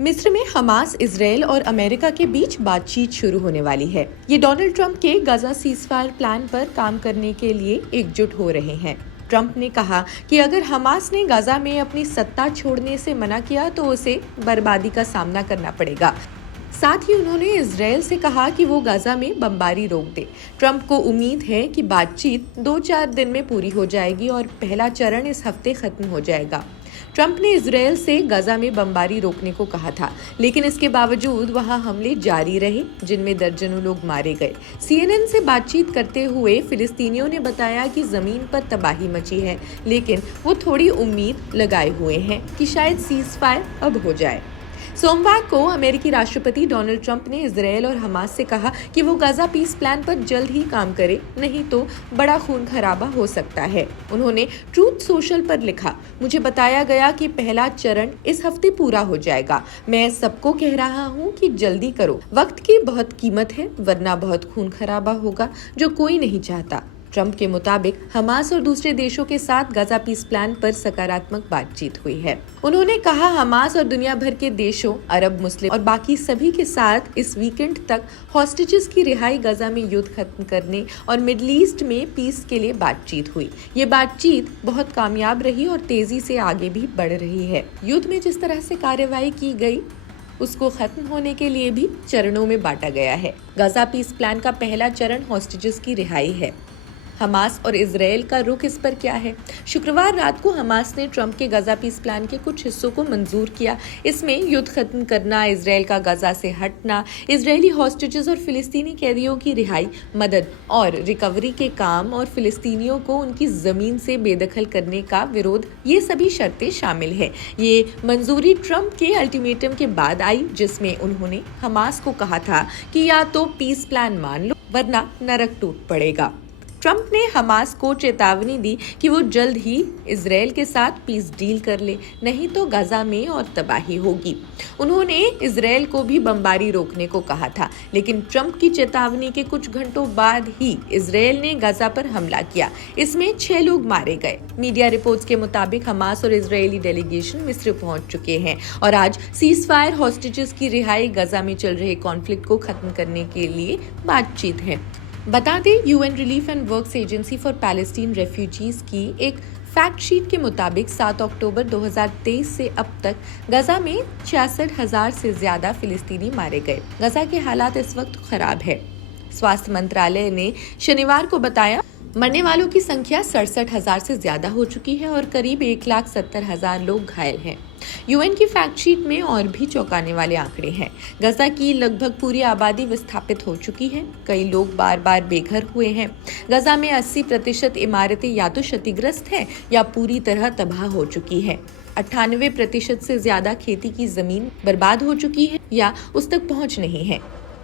मिस्र में Hamas, Israel और अमेरिका के बीच बातचीत शुरू होने वाली है। ये डोनाल्ड ट्रंप के गाजा सीजफायर प्लान पर काम करने के लिए एकजुट हो रहे हैं। ट्रंप ने कहा कि अगर हमास ने गाजा में अपनी सत्ता छोड़ने से मना किया तो उसे बर्बादी का सामना करना पड़ेगा। साथ ही उन्होंने इजरायल से कहा कि वो गाजा में बमबारी रोक दे। ट्रंप को उम्मीद है कि बातचीत 2-4 दिन में पूरी हो जाएगी और पहला चरण इस हफ्ते खत्म हो जाएगा। ट्रंप ने इजरायल से गाजा में बमबारी रोकने को कहा था, लेकिन इसके बावजूद वहां हमले जारी रहे, जिनमें दर्जनों लोग मारे गए। CNN से बातचीत करते हुए फिलिस्तीनियों ने बताया कि जमीन पर तबाही मची है, लेकिन वो थोड़ी उम्मीद लगाए हुए हैं कि शायद सीजफायर अब हो जाए। सोमवार को अमेरिकी राष्ट्रपति डोनाल्ड ट्रंप ने इजरायल और हमास से कहा कि वो गाजा पीस प्लान पर जल्द ही काम करे, नहीं तो बड़ा खून खराबा हो सकता है। उन्होंने ट्रूथ सोशल पर लिखा, मुझे बताया गया कि पहला चरण इस हफ्ते पूरा हो जाएगा। मैं सबको कह रहा हूँ कि जल्दी करो, वक्त की बहुत कीमत है, वरना बहुत खून खराबा होगा, जो कोई नहीं चाहता। ट्रंप के मुताबिक हमास और दूसरे देशों के साथ गाजा पीस प्लान पर सकारात्मक बातचीत हुई है। उन्होंने कहा हमास और दुनिया भर के देशों, अरब, मुस्लिम और बाकी सभी के साथ इस वीकेंड तक हॉस्टेजेस की रिहाई, गाजा में युद्ध खत्म करने और मिडल ईस्ट में पीस के लिए बातचीत हुई। ये बातचीत बहुत कामयाब रही और तेजी से आगे भी बढ़ रही है। युद्ध में जिस तरह से कार्रवाई की गई उसको खत्म होने के लिए भी चरणों में बांटा गया है। गाजा पीस प्लान का पहला चरण हॉस्टेजेस की रिहाई है। हमास और इजरायल का रुख इस पर क्या है? शुक्रवार रात को हमास ने ट्रंप के गाजा पीस प्लान के कुछ हिस्सों को मंजूर किया। इसमें युद्ध खत्म करना, इजरायल का गाजा से हटना, इजरायली हॉस्टेजेस और फिलिस्तीनी कैदियों की रिहाई, मदद और रिकवरी के काम और फिलिस्तीनियों को उनकी जमीन से बेदखल करने का विरोध, ये सभी शर्तें शामिल है। ये मंजूरी ट्रंप के अल्टीमेटम के बाद आई, जिसमें उन्होंने हमास को कहा था कि या तो पीस प्लान मान लो वरना नरक टूट पड़ेगा। ट्रंप ने हमास को चेतावनी दी कि वो जल्द ही इजरायल के साथ पीस डील कर ले, नहीं तो गाजा में और तबाही होगी। उन्होंने इजरायल को भी बमबारी रोकने को कहा था, लेकिन ट्रंप की चेतावनी के कुछ घंटों बाद ही इजरायल ने गाजा पर हमला किया। इसमें 6 लोग मारे गए। मीडिया रिपोर्ट्स के मुताबिक हमास और इजरायली डेलीगेशन मिस्र पहुंच चुके हैं और आज सीजफायर, हॉस्टेजेस की रिहाई, गाजा में चल रहे कॉन्फ्लिक्ट को खत्म करने के लिए बातचीत है। बता दें, UN relief and works agency for Palestine refugees की एक फैक्ट शीट के मुताबिक 7 अक्टूबर 2023 से अब तक गाजा में 66,000 से ज्यादा फिलिस्तीनी मारे गए। गाजा के हालात इस वक्त खराब है। स्वास्थ्य मंत्रालय ने शनिवार को बताया मरने वालों की संख्या 67,000 से ज्यादा हो चुकी है और करीब 1,70,000 लोग घायल हैं। यूएन की फैक्ट शीट में और भी चौंकाने वाले आंकड़े हैं। गाजा की लगभग पूरी आबादी विस्थापित हो चुकी है। कई लोग बार बार बेघर हुए हैं। गाजा में 80% इमारतें या तो क्षतिग्रस्त हैं या पूरी तरह तबाह हो चुकी है। 98% से ज्यादा खेती की जमीन बर्बाद हो चुकी है या उस तक पहुंच नहीं है।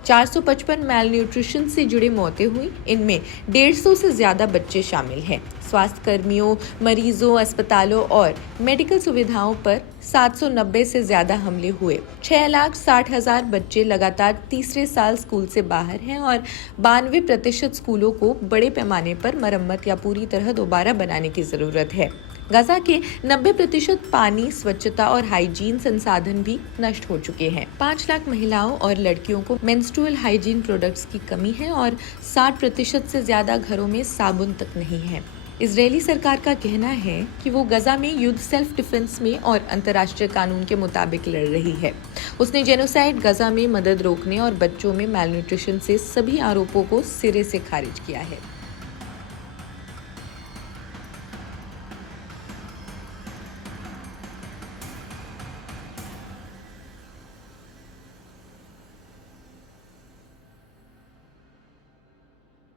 455 मैल न्यूट्रिशन से जुड़ी मौतें हुई। इनमें 150 से ज्यादा बच्चे शामिल हैं। स्वास्थ्य कर्मियों, मरीजों, अस्पतालों और मेडिकल सुविधाओं पर 790 से ज्यादा हमले हुए। 6,60,000 बच्चे लगातार तीसरे साल स्कूल से बाहर हैं और 92% स्कूलों को बड़े पैमाने पर मरम्मत या पूरी तरह दोबारा बनाने की जरूरत है। गाजा के 90% पानी, स्वच्छता और हाइजीन संसाधन भी नष्ट हो चुके हैं। 5 लाख महिलाओं और लड़कियों को मेंस्ट्रुअल हाइजीन प्रोडक्ट्स की कमी है और 60% से ज्यादा घरों में साबुन तक नहीं है। इजरायली सरकार का कहना है कि वो गाजा में युद्ध सेल्फ डिफेंस में और अंतर्राष्ट्रीय कानून के मुताबिक लड़ रही है। उसने जेनोसाइड, गाजा में मदद रोकने और बच्चों में मैलन्यूट्रिशन से सभी आरोपों को सिरे से खारिज किया है।